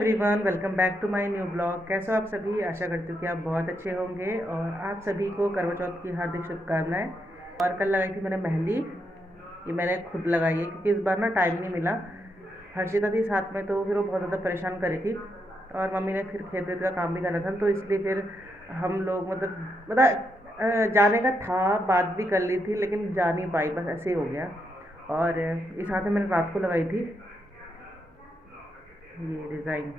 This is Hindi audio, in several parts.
Everyone, welcome back to my new blog. कैसे हो आप सभी? आशा करती हूँ कि आप बहुत अच्छे होंगे और आप सभी को करवा चौथ की हार्दिक शुभकामनाएं। और कल लगाई थी मैंने मेहंदी। ये मैंने खुद लगाई है क्योंकि इस बार ना टाइम नहीं मिला। हर्षिता थी साथ में तो फिर वो बहुत ज़्यादा परेशान करी थी और मम्मी ने फिर खेत वेत का काम भी करना था तो इसलिए फिर हम लोग जाने का था, बात भी कर ली थी लेकिन जा नहीं पाई, बस ऐसे ही हो गया। और इस हाथ में मैंने रात को लगाई थी ये डिज़ाइन।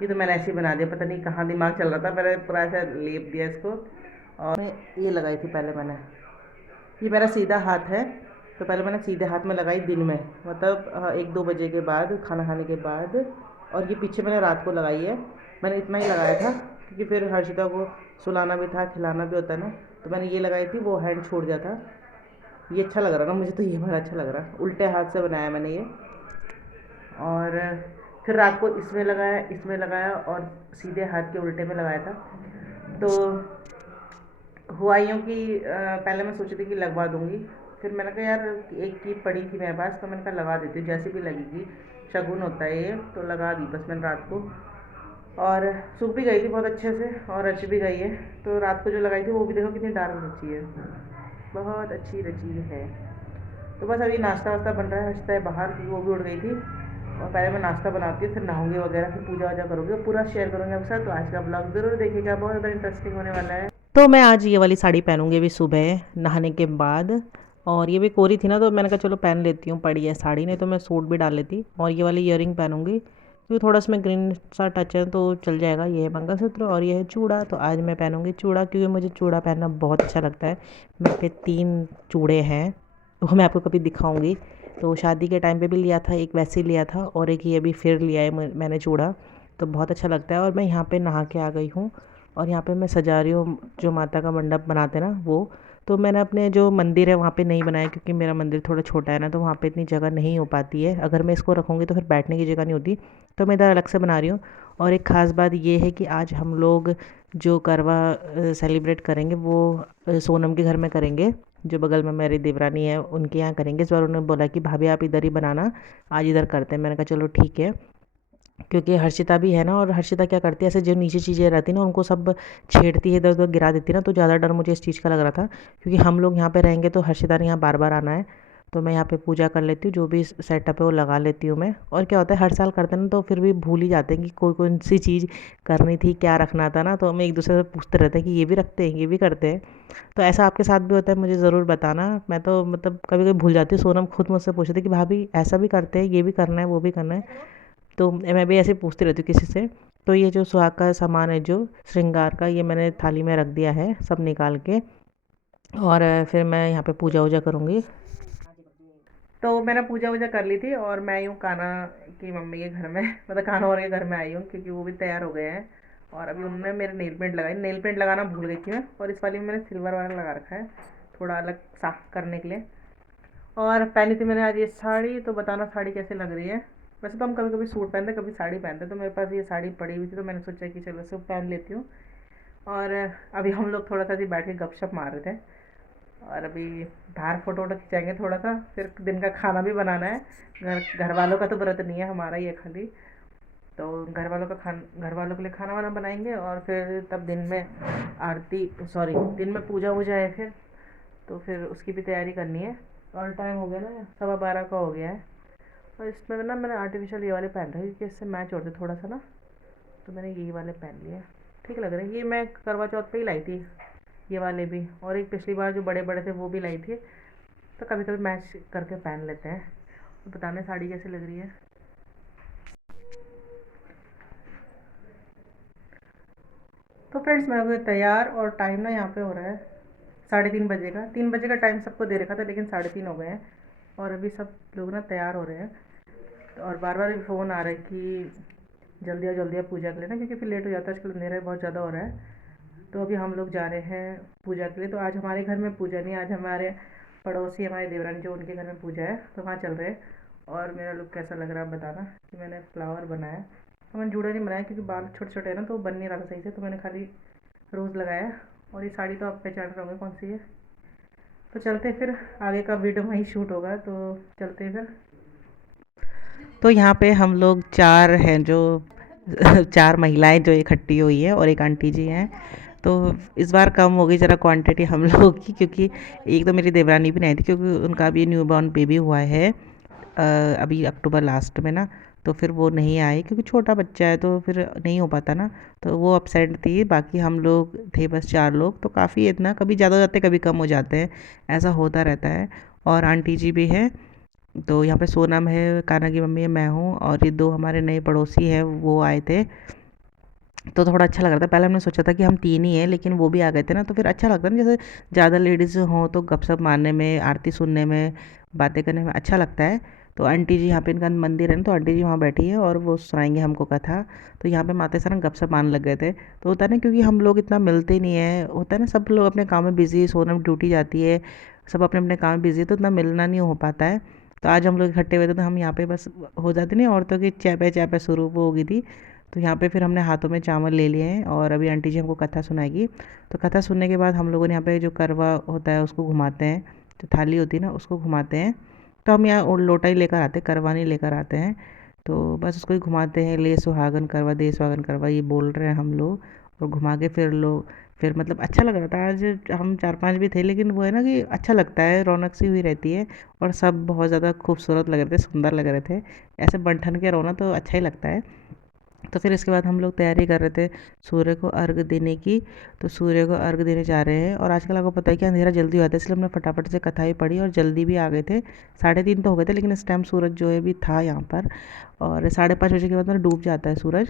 ये तो मैंने ऐसे ही बना दिया, पता नहीं कहाँ दिमाग चल रहा था, मैंने पूरा ऐसा लेप दिया इसको। और ये लगाई थी पहले मैंने। ये मेरा सीधा हाथ है तो पहले मैंने सीधे हाथ में लगाई दिन में, मतलब 1-2 बजे के बाद, खाना खाने के बाद। और ये पीछे मैंने रात को लगाई है। मैंने इतना ही लगाया था क्योंकि फिर हर्षिता को सुलाना भी था, खिलाना भी होता है ना, तो मैंने ये लगाई थी, वो हैंड छोड़ दिया था। ये अच्छा लग रहा ना मुझे, तो ये बड़ा अच्छा लग रहा। उल्टे हाथ से बनाया मैंने ये। और फिर रात को इसमें लगाया और सीधे हाथ के उल्टे में लगाया था। तो हुआ यूँ कि पहले मैं सोची थी कि लगवा दूँगी, फिर मैंने कहा यार एक की पड़ी थी मेरे पास तो मैंने कहा लगा देती हूँ, जैसी भी लगेगी, शगुन होता है ये, तो लगा दी बस मैंने रात को। और सूख भी गई थी बहुत अच्छे से और रच भी गई है। तो रात को जो लगाई थी वो भी देखो कितनी डार्क रची है, बहुत अच्छी रची है। तो बस अभी नाश्ता वास्ता बन रहा है, हर्षिता है बाहर क्योंकि वो भी उड़ गई थी। और पहले मैं नाश्ता बनाती हूँ, फिर नहाऊंगी वगैरह, फिर पूजा वूजा करूँगी और पूरा शेयर करूँगी आपके साथ। तो आज का ब्लॉग ज़रूर देखिएगा, बहुत ज़्यादा इंटरेस्टिंग होने वाला है। तो मैं आज ये वाली साड़ी पहनूंगी अभी सुबह नहाने के बाद। और ये भी कोरी थी ना तो मैंने कहा चलो पहन लेती हूँ, पड़ी है साड़ी, नहीं तो मैं सूट भी डाल लेती। और ये वाली ईयरिंग पहनूंगी क्योंकि थोड़ा इसमें ग्रीन सा टच है तो चल जाएगा। ये है मंगलसूत्र और ये है चूड़ा, तो आज मैं पहनूंगी चूड़ा क्योंकि मुझे चूड़ा पहनना बहुत अच्छा लगता है। मेरे पे 3 चूड़े हैं, वो मैं आपको कभी दिखाऊंगी। तो शादी के टाइम पे भी लिया था, एक वैसे ही लिया था और एक ये अभी फिर लिया है मैंने चूड़ा। तो बहुत अच्छा लगता है। और मैं यहाँ पे नहा के आ गई हूँ और यहाँ पे मैं सजा रही हूँ जो माता का मंडप बनाते हैं ना वो। तो मैंने अपने जो मंदिर है वहाँ पे नहीं बनाया क्योंकि मेरा मंदिर थोड़ा छोटा है ना, तो वहाँ पे इतनी जगह नहीं हो पाती है। अगर मैं इसको रखूँगी तो फिर बैठने की जगह नहीं होती, तो मैं इधर अलग से बना रही हूँ। और एक ख़ास बात ये है कि आज हम लोग जो करवा सेलिब्रेट करेंगे वो सोनम के घर में करेंगे, जो बगल में मेरी देवरानी है उनके यहाँ करेंगे। इस बार उन्होंने बोला कि भाभी आप इधर ही बनाना, आज इधर करते हैं। मैंने कहा चलो ठीक है, क्योंकि हर्षिता भी है ना, और हर्षिता क्या करती है, ऐसे जो नीचे चीज़ें रहती हैं ना उनको सब छेड़ती है, इधर उधर गिरा देती है ना, तो ज़्यादा डर मुझे इस चीज़ का लग रहा था क्योंकि हम लोग यहाँ पे रहेंगे तो हर्षिता ने यहाँ बार बार आना है। तो मैं यहाँ पे पूजा कर लेती हूँ, जो भी सेटअप है वो लगा लेती हूँ मैं। और क्या होता है हर साल करते हैं ना तो फिर भी भूल ही जाते हैं कि कोई कौन सी चीज़ करनी थी, क्या रखना था ना, तो हम एक दूसरे से पूछते रहते हैं कि ये भी रखते हैं, ये भी करते हैं। तो ऐसा आपके साथ भी होता है, मुझे ज़रूर बताना। मैं तो मतलब कभी कभी भूल जाती हूँ। सोनम खुद मुझसे पूछती थी कि भाभी ऐसा भी करते हैं, ये भी करना है, वो भी करना है। तो मैं भी ऐसे पूछती रहती हूँ किसी से। तो ये जो सुहाग का सामान है, जो श्रृंगार का, ये मैंने थाली में रख दिया है सब निकाल के। और फिर मैं यहाँ पे पूजा वूजा करूँगी। तो मैंने पूजा वूजा कर ली थी और मैं यूँ कान्हा की मम्मी के घर में मतलब कान्हा और के घर में आई हूँ क्योंकि वो भी तैयार हो गए हैं। और अभी उन्होंने मेरे नेल पेंट लगाई, नेल पेंट लगाना भूल गई थी मैं, और इस वाली में मैंने सिल्वर वाला लगा रखा है थोड़ा अलग साफ करने के लिए। और पहनी थी मैंने आज ये साड़ी, तो बताना साड़ी कैसे लग रही है। वैसे तो हम कभी कभी सूट पहनते कभी साड़ी पहनते, तो मेरे पास ये साड़ी पड़ी हुई थी तो मैंने सोचा कि चलो सब पहन लेती हूँ। और अभी हम लोग थोड़ा सा ऐसे बैठ के गपशप मार रहे थे। और अभी बाहर फोटो वोटो खिंचाएंगे थोड़ा सा, फिर दिन का खाना भी बनाना है। घर वालों का तो व्रत नहीं है, हमारा ही है खाली। तो घर वालों के लिए खाना वाना बनाएंगे और फिर तब दिन में आरती, सॉरी दिन में पूजा वूजा है फिर, तो फिर उसकी भी तैयारी करनी है। और टाइम हो गया ना, 12:15 का हो गया है। और इसमें ना मैंने आर्टिफिशियल ये वाले पहन रखे क्योंकि इससे मैच होते थोड़ा सा ना, तो मैंने यही वाले पहन लिए। ठीक लग रहे हैं। ये मैं करवा चौथ पे ही लाई थी ये वाले भी, और एक पिछली बार जो बड़े बड़े थे वो भी लाई थी। तो कभी कभी मैच करके पहन लेते हैं। तो बताने साड़ी कैसी लग रही है। तो फ्रेंड्स मैं हो गई तैयार और टाइम ना यहाँ पे हो रहा है 3:30 बजे का। 3 बजे का टाइम सबको दे रखा था लेकिन 3:30 हो गए हैं और अभी सब लोग ना तैयार हो रहे हैं। तो और बार बार फ़ोन आ रहा है कि जल्दी आ पूजा के लिए ना, क्योंकि फिर लेट हो जाता है, आजकल अंधेरा बहुत ज़्यादा हो रहा है। तो अभी हम लोग जा रहे हैं पूजा के लिए। तो आज हमारे घर में पूजा नहीं, आज हमारे पड़ोसी हमारे देवरानी जो उनके घर में पूजा है तो वहाँ चल रहे हैं। और मेरा लुक कैसा लग रहा है बताना। कि मैंने फ्लावर बनाया, तो मैंने जूड़ा नहीं बनाया क्योंकि बाल छोटे छोटे हैं ना तो बन नहीं रहा था सही से, तो मैंने खाली रोज़ लगाया। और ये साड़ी तो आप पहचान रहे होंगे कौन सी है। तो चलते हैं फिर, आगे का वीडियो वहीं शूट होगा, तो चलते हैं फिर। तो यहाँ पे हम लोग 4 हैं जो 4 महिलाएं जो इकट्ठी हुई हैं और एक आंटी जी हैं। तो इस बार कम हो गई ज़रा क्वांटिटी हम लोगों की, क्योंकि एक तो मेरी देवरानी भी नहीं थी क्योंकि उनका भी न्यू बॉर्न बेबी हुआ है अभी अक्टूबर लास्ट में ना। तो फिर वो नहीं आई क्योंकि छोटा बच्चा है तो फिर नहीं हो पाता ना। तो वो अपसेंट थी, बाकी हम लोग थे बस 4 लोग। तो काफ़ी इतना कभी ज़्यादा हो जाते हैं कभी कम हो जाते हैं, ऐसा होता रहता है। और आंटी जी भी है। तो यहाँ पे सोनम है, कान्हा की मम्मी है, मैं हूँ और ये 2 हमारे नए पड़ोसी हैं वो आए थे। तो थोड़ा अच्छा लग रहा था। पहले हमने सोचा था कि हम 3 ही हैं, लेकिन वो भी आ गए थे ना तो फिर अच्छा लगता है ना, जैसे ज़्यादा लेडीज़ हों तो गपशप मारने में, आरती सुनने में, बातें करने में अच्छा लगता है। तो आंटी जी यहाँ पे इनका मंदिर है ना, तो आंटी जी वहाँ बैठी है और वो सुनाएंगे हमको कथा। तो यहाँ पे माता से ना गपशप मारने लग गए थे। तो होता है ना, क्योंकि हम लोग इतना मिलते नहीं है, होता है ना, सब लोग अपने काम में बिजी, सोनम ड्यूटी जाती है, सब अपने अपने काम में बिजी है, तो इतना मिलना नहीं हो पाता है। तो आज हम लोग इकट्ठे हुए थे तो हम यहाँ पे बस हो जाती नहीं, औरतों की चहपे चहपे शुरू वो हो गई थी। तो यहाँ पे फिर हमने हाथों में चावल ले लिए हैं और अभी आंटी जी हमको कथा सुनाएगी। तो कथा सुनने के बाद हम लोगों ने यहाँ पे जो करवा होता है उसको घुमाते हैं, जो थाली होती है ना उसको घुमाते हैं। तो हम यहाँ और लोटा ही लेकर आते हैं, करवा नहीं लेकर आते हैं। तो बस उसको ही घुमाते हैं, ले सुहागन करवा दे सुहागन करवा ये बोल रहे हैं हम लोग। और घुमा के फिर लोग, फिर मतलब अच्छा लग रहा था। आज हम 4-5 भी थे, लेकिन वो है ना कि अच्छा लगता है, रौनक सी हुई रहती है। और सब बहुत ज़्यादा खूबसूरत लग रहे थे, सुंदर लग रहे थे। ऐसे बन ठन के रहो ना तो अच्छा ही लगता है। तो फिर इसके बाद हम लोग तैयारी कर रहे थे सूर्य को अर्घ देने की। तो सूर्य को अर्घ देने जा रहे हैं और आजकल आपको पता है कि अंधेरा जल्दी हो जाता है, इसलिए हमने फटाफट से कथा ही पढ़ी और जल्दी भी आ गए थे। 3:30 तो हो गए थे, लेकिन इस टाइम सूरज जो है भी था यहाँ पर, और 5:30 बजे के बाद में डूब जाता है सूरज।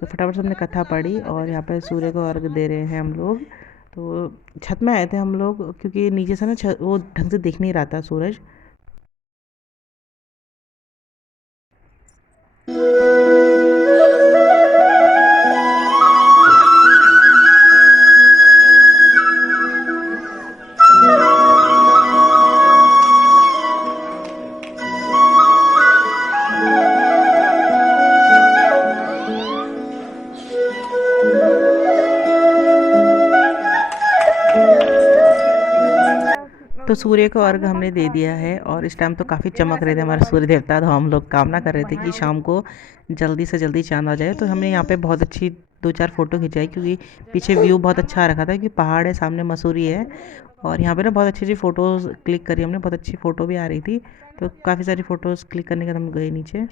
तो फटाफट से हमने कथा पढ़ी और यहाँ पर सूर्य को अर्घ दे रहे हैं हम लोग। तो छत में आए थे हम लोग क्योंकि नीचे से ना वो ढंग से दिख नहीं रहा था सूरज। तो सूर्य को अर्घ हमने दे दिया है और इस टाइम तो काफ़ी चमक रहे थे हमारे सूर्य देवता। तो हम लोग कामना कर रहे थे कि शाम को जल्दी से जल्दी चांद आ जाए। तो हमने यहाँ पे बहुत अच्छी 2-4 फ़ोटो खिंचाई, क्योंकि पीछे व्यू बहुत अच्छा आ रखा था, क्योंकि पहाड़ है, सामने मसूरी है। और यहाँ पे ना बहुत अच्छी अच्छी फ़ोटोज़ क्लिक करी हमने, बहुत अच्छी फ़ोटो भी आ रही थी। तो काफ़ी सारी फ़ोटोज़ क्लिक करने के बाद हम गए नीचे।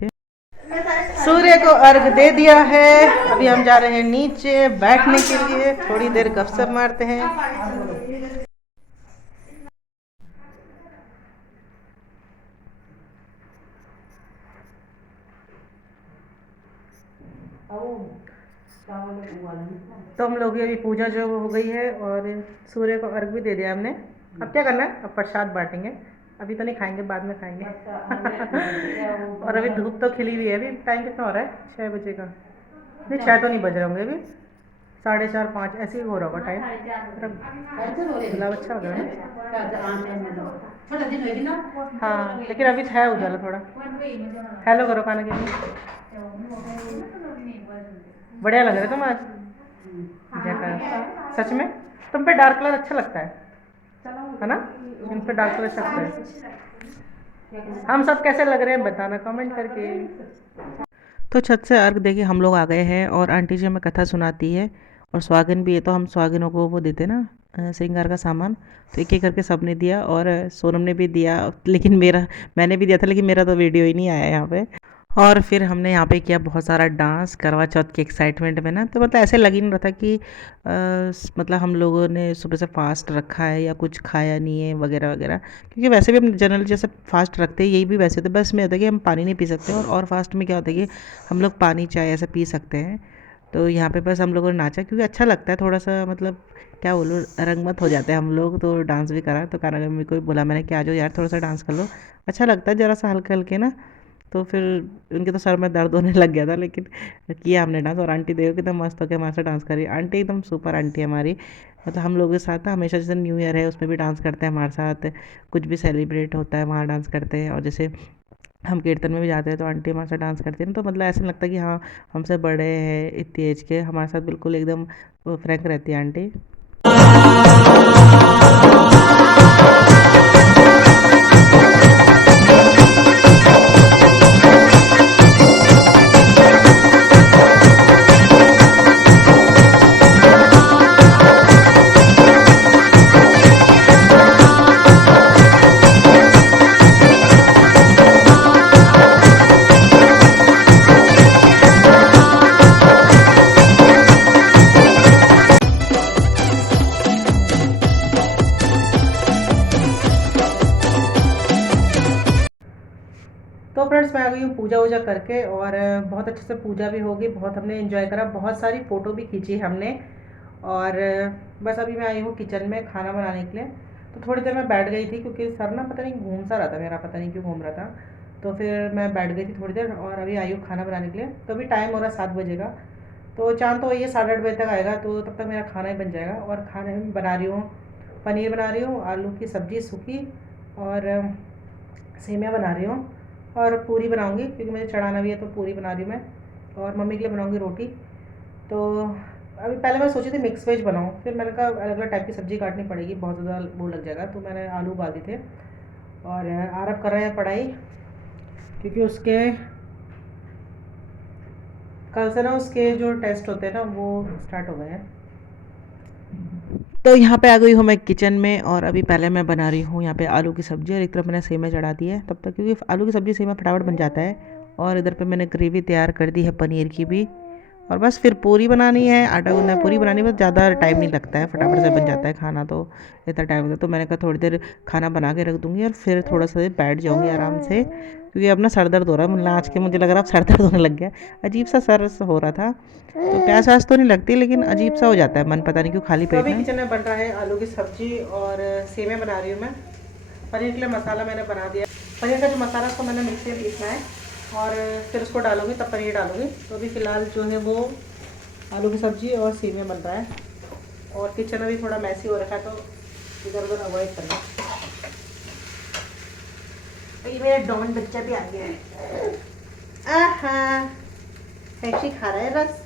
सूर्य को अर्घ दे दिया है, अभी हम जा रहे हैं नीचे बैठने के लिए, थोड़ी देर गपशप मारते हैं। तो हम लोग की अभी पूजा जो हो गई है और सूर्य को अर्घ भी दे दिया हमने। अब क्या करना है, अब प्रसाद बांटेंगे। अभी तो नहीं खाएंगे, बाद में खाएंगे। और अभी धूप तो खिली हुई है। अभी टाइम कितना हो रहा है, 6 बजे का? नहीं, 6 तो नहीं बज रहे होंगे अभी, 4:30-5 ऐसे ही हो रहा होगा टाइम। गुलाब अच्छा हो गया है। हाँ, लेकिन अभी है उजाला थोड़ा। हेलो करो खाना के लिए। बढ़िया लग रहा है तुम आज। जयकार। सच में तुम पे डार्क कलर अच्छा लगता है ना? इन पे डार्क कलर अच्छा लगता है। हम सब कैसे लग रहे हैं बताना कमेंट करके। तो छत से अर्घ देके हम लोग आ गए हैं और आंटी जी हमें कथा सुनाती है और स्वागन भी है। तो हम स्वागनों को वो देते ना श्रृंगार का सामान। तो एक एक करके सब ने दिया और सोनम ने भी दिया, लेकिन मैंने भी दिया था, लेकिन मेरा तो वीडियो ही नहीं आया यहाँ पे। और फिर हमने यहाँ पे किया बहुत सारा डांस करवा चौथ के एक्साइटमेंट में ना। तो मतलब ऐसे लग ही नहीं रहा था कि मतलब हम लोगों ने सुबह से फास्ट रखा है या कुछ खाया नहीं है वगैरह वगैरह, क्योंकि वैसे भी हम जनरल जैसे फास्ट रखते हैं, यही भी वैसे होता है। बस में होता है कि हम पानी नहीं पी सकते, और फास्ट में क्या होता है कि हम लोग पानी चाय ऐसा पी सकते हैं। तो यहाँ पे बस हम लोगों ने नाचा, क्योंकि अच्छा लगता है थोड़ा सा, मतलब क्या बोलूँ, रंगमत हो जाते हैं हम लोग। तो डांस भी करा, तो कान्हा मम्मी को भी बोला मैंने कि आ जाओ यार थोड़ा सा डांस कर लो, अच्छा लगता है ज़रा सा हल्के हल्के ना। तो फिर उनके तो सर में दर्द होने लग गया था, लेकिन किया हमने डांस। और आंटी देखो कितना मस्त होकर हमारे साथ डांस करी। आंटी एकदम सुपर आंटी है हमारी, मतलब हम लोगों के साथ हमेशा, जैसे न्यू ईयर है उसमें भी डांस करते हैं हमारे साथ, कुछ भी सेलिब्रेट होता है वहाँ डांस करते हैं। और जैसे हम कीर्तन में भी जाते हैं तो आंटी हमारे साथ डांस करती है ना। तो मतलब ऐसा लगता है कि हाँ हमसे बड़े हैं, इतनी एज के, हमारे साथ बिल्कुल एकदम फ्रैंक रहती है आंटी। पूजा वूजा करके और बहुत अच्छे से पूजा भी होगी, बहुत हमने एंजॉय करा, बहुत सारी फ़ोटो भी खींची हमने। और बस अभी मैं आई हूँ किचन में खाना बनाने के लिए। तो थोड़ी देर मैं बैठ गई थी क्योंकि सर ना पता नहीं घूम सा रहा था मेरा, पता नहीं क्यों घूम रहा था। तो फिर मैं बैठ गई थी थोड़ी देर और अभी आई हूँ खाना बनाने के लिए। तो अभी टाइम हो रहा है 7 बजे का। तो चाँद तो ये 8:30 बजे तक आएगा, तो तब तक मेरा खाना ही बन जाएगा। और खाने में बना रही हूँ, पनीर बना रही हूँ, आलू की सब्ज़ी सूखी, और सेमिया बना रही हूँ, और पूरी बनाऊँगी क्योंकि मुझे चढ़ाना भी है, तो पूरी बना रही हूँ मैं। और मम्मी के लिए बनाऊँगी रोटी। तो अभी पहले मैं सोची थी मिक्स वेज बनाऊँ, फिर मैंने कहा अलग अलग टाइप की सब्ज़ी काटनी पड़ेगी, बहुत ज़्यादा वो लग जाएगा, तो मैंने आलू उबाल दिए थे। और आरव कर रहे हैं पढ़ाई क्योंकि उसके कल से ना उसके जो टेस्ट होते हैं ना वो स्टार्ट हो गए हैं। तो यहाँ पे आ गई हूँ मैं किचन में, और अभी पहले मैं बना रही हूँ यहाँ पे आलू की सब्ज़ी, और एक तरफ मैंने सेवई चढ़ा दी है तब तक, क्योंकि आलू की सब्ज़ी सेवई फटाफट बन जाता है। और इधर पे मैंने ग्रेवी तैयार कर दी है पनीर की भी। और बस फिर पूरी बनानी है, आटा गूंदना है, पूरी बनानी है, बस ज़्यादा टाइम नहीं लगता है, फटाफट से बन जाता है खाना, तो इतना टाइम लगता है। तो मैंने कहा थोड़ी देर खाना बना के रख दूँगी और फिर थोड़ा सा देर बैठ जाऊँगी आराम से, क्योंकि अब ना सर दर्द हो रहा है, मतलब आज के मुझे लग रहा है अब सर दर्द होने लग गया। अजीब सा सर हो रहा था, तो प्यास व्यास तो नहीं लगती, लेकिन अजीब सा हो जाता है मन, पता नहीं क्यों, खाली पेट में। तो अभी किचन में बन रहा है आलू की सब्जी और सेवइयाँ बना रही हूँ मैं। पनीर के लिए मसाला मैंने बना दिया। पनीर का जो मसाला उसको मैंने मिक्सी में पीसना है, और फिर उसको डालूंगी, तब पनीर डालूंगी। तो अभी फ़िलहाल जो है वो आलू की सब्ज़ी और सेवइयाँ बन रहा है, और किचन में भी थोड़ा मैसी हो रखा है, तो इधर उधर अवॉइड करना। तो ये मेरा डॉन बच्चा भी आ गया है। आहा, हैशी खा रहा है बस।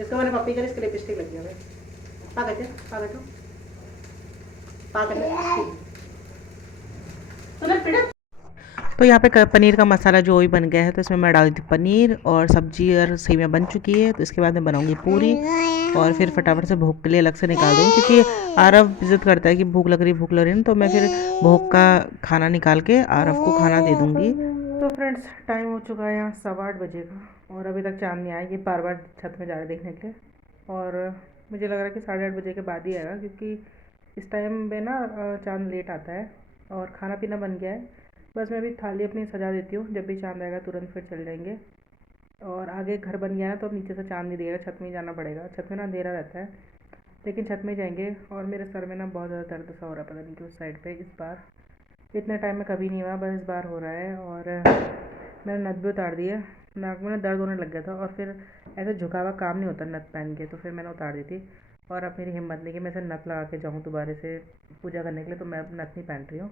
इसको मैंने पप्पी कर, इसके लिपस्टिक लगी हुई है। पागल पागल पागल तूने पिड़ा। तो यहाँ पे पनीर का मसाला जो भी बन गया है, तो इसमें मैं डाल दी थी पनीर, और सब्जी और सेवइयाँ बन चुकी है। तो इसके बाद मैं बनाऊंगी पूरी, और फिर फटाफट से भूख के लिए अलग से निकाल दूँगी, क्योंकि आरव जिद करता है कि भूख लग रही है ना, तो मैं फिर भूख का खाना निकाल के आरव को खाना दे दूँगी। तो फ्रेंड्स, टाइम हो चुका है यहाँ 8:15 बजे का, और अभी तक चाँद नहीं आया। ये बार बार छत में जा रहा है देखने के लिए, और मुझे लग रहा है कि 8:30 बजे के बाद ही आएगा, क्योंकि इस टाइम में ना चाँद लेट आता है। और खाना पीना बन गया है, बस मैं अभी थाली अपनी सजा देती हूँ, जब भी चाँद आएगा तुरंत फिर चल जाएंगे। और आगे घर बन गया है, तो अब नीचे से चाँद नहीं दिखेगा, छत में ही जाना पड़ेगा। छत में ना अंधेरा रहता है, लेकिन छत में जाएंगे। और मेरे सर में ना बहुत ज़्यादा दर्द सा हो रहा है, पता नहीं क्यों, उस साइड पे इस बार। इतने टाइम में कभी नहीं हुआ, बस इस बार हो रहा है। और मैंने नथ भी उतार दी है, नाक में ना दर्द होने लग गया था, और फिर ऐसे झुका हुआ काम नहीं होता नथ पहन के, तो फिर मैंने उतार दी थी। और अब मेरी हिम्मत नहीं कि मैं इसे नथ लगा के जाऊँ दोबारा से पूजा करने के लिए, तो मैं अब नथ नहीं पहन रही हूँ।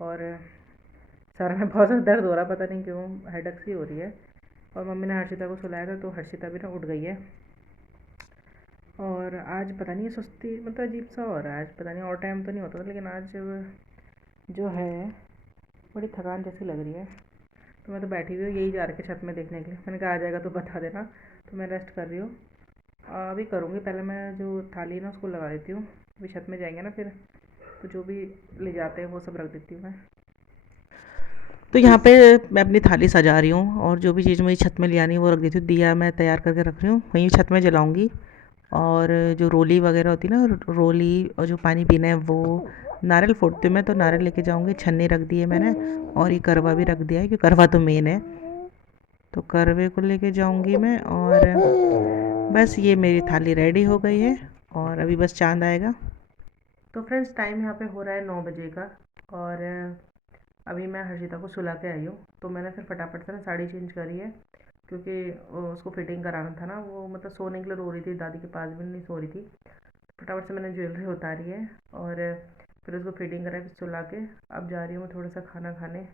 और सर में बहुत ज़्यादा दर्द हो रहा है, पता नहीं क्यों, हेडेक सी हो रही है। और मम्मी ने हर्षिता को सुलाया था, तो हर्षिता भी ना उठ गई है। और आज पता नहीं सुस्ती, मतलब अजीब सा हो रहा है आज, पता नहीं और टाइम तो नहीं होता था, लेकिन आज जो है बड़ी थकान जैसी लग रही है। तो मैं तो बैठी हुई हूँ, यही जा रही छत में देखने के लिए। मैंने कहा आ जाएगा तो बता देना। तो मैं रेस्ट कर रही हूँ, अभी करूँगी। पहले मैं जो थाली है ना उसको लगा देती हूँ, अभी छत में जाएंगे ना फिर, तो जो भी ले जाते हैं वो सब रख देती हूँ मैं। तो यहाँ पे मैं अपनी थाली सजा रही हूँ, और जो भी चीज़ मुझे छत में ले आनी है वो रख देती हूँ। दिया मैं तैयार करके रख रही हूँ, वहीं छत में जलाऊँगी। और जो रोली वगैरह होती है ना, रोली, और जो पानी पीना है वो, नारियल फोड़ती हूँ मैं, तो नारियल लेके जाऊँगी। छन्नी रख दी है मैंने, और ये करवा भी रख दिया है, क्योंकि करवा तो मेन है, तो करवे को लेके जाऊँगी मैं। और बस ये मेरी थाली रेडी हो गई है, और अभी बस चाँद आएगा। तो फ्रेंड्स, टाइम यहाँ पे हो रहा है 9 बजे का, और अभी मैं हर्षिता को सुला के आई हूँ। तो मैंने फिर फटाफट से ना साड़ी चेंज करी है, क्योंकि उसको फिटिंग कराना था ना, वो मतलब सोने के लिए रो रही थी, दादी के पास भी नहीं सो रही थी। फटाफट से मैंने ज्वेलरी उतारी है, और फिर उसको फिटिंग कराई, फिर सुला के अब जा रही हूँ मैं थोड़ा सा खाना खाने।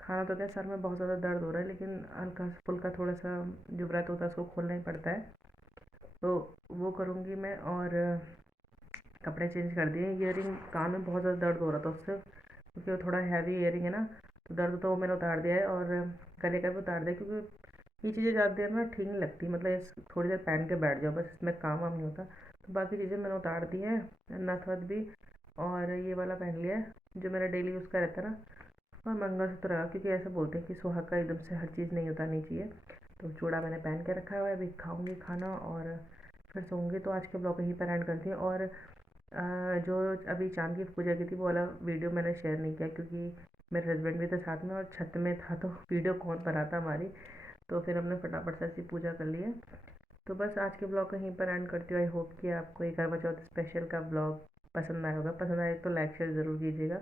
खाना तो क्या, सर में बहुत ज़्यादा दर्द हो रहा है, लेकिन हल्का फुल्का थोड़ा सा जो व्रत होता है उसको खोलना ही पड़ता है, तो वो करूँगी मैं। और कपड़े चेंज कर दिए। ईयरिंग, कान में बहुत ज़्यादा दर्द हो रहा था उससे, क्योंकि वो थोड़ा हैवी ईयरिंग है ना, तो दर्द तो मैंने उतार दिया है, और गले का भी उतार दिया, क्योंकि ये चीज़ें ज़्यादा देर ना ठीक नहीं लगती, मतलब थोड़ी देर पहन के बैठ जाओ बस, इसमें काम वाम नहीं होता। तो बाकी चीज़ें मैंने उतार दी हैं, नथ वथ भी। और ये वाला पहन लिया है जो मेरा डेली यूज़ का रहता है ना, और मंगलसूत्र रहा, क्योंकि ऐसे बोलते हैं कि सुहाग का एकदम से हर चीज़ नहीं उतारनी चाहिए। तो चूड़ा मैंने पहन के रखा हुआ है, अभी खाऊंगी खाना और फिर सोऊंगी। तो आज के ब्लॉग यहीं पर एंड करती हूँ। और जो अभी चांद की पूजा की थी वो वाला वीडियो मैंने शेयर नहीं किया, क्योंकि मेरे हस्बैंड भी थे साथ में और छत में था तो वीडियो कौन बनाता हमारी। तो फिर हमने फटाफट से ऐसी पूजा कर ली है। तो बस आज के ब्लॉग को यहीं पर एंड करती हूँ। आई होप कि आपको ये करवा चौथ स्पेशल का ब्लॉग पसंद आया होगा। पसंद आए तो लाइक शेयर ज़रूर कीजिएगा।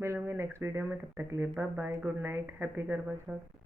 मिलूंगी नेक्स्ट वीडियो में, तब तक के लिए bye bye, good night, happy Karva चौथ।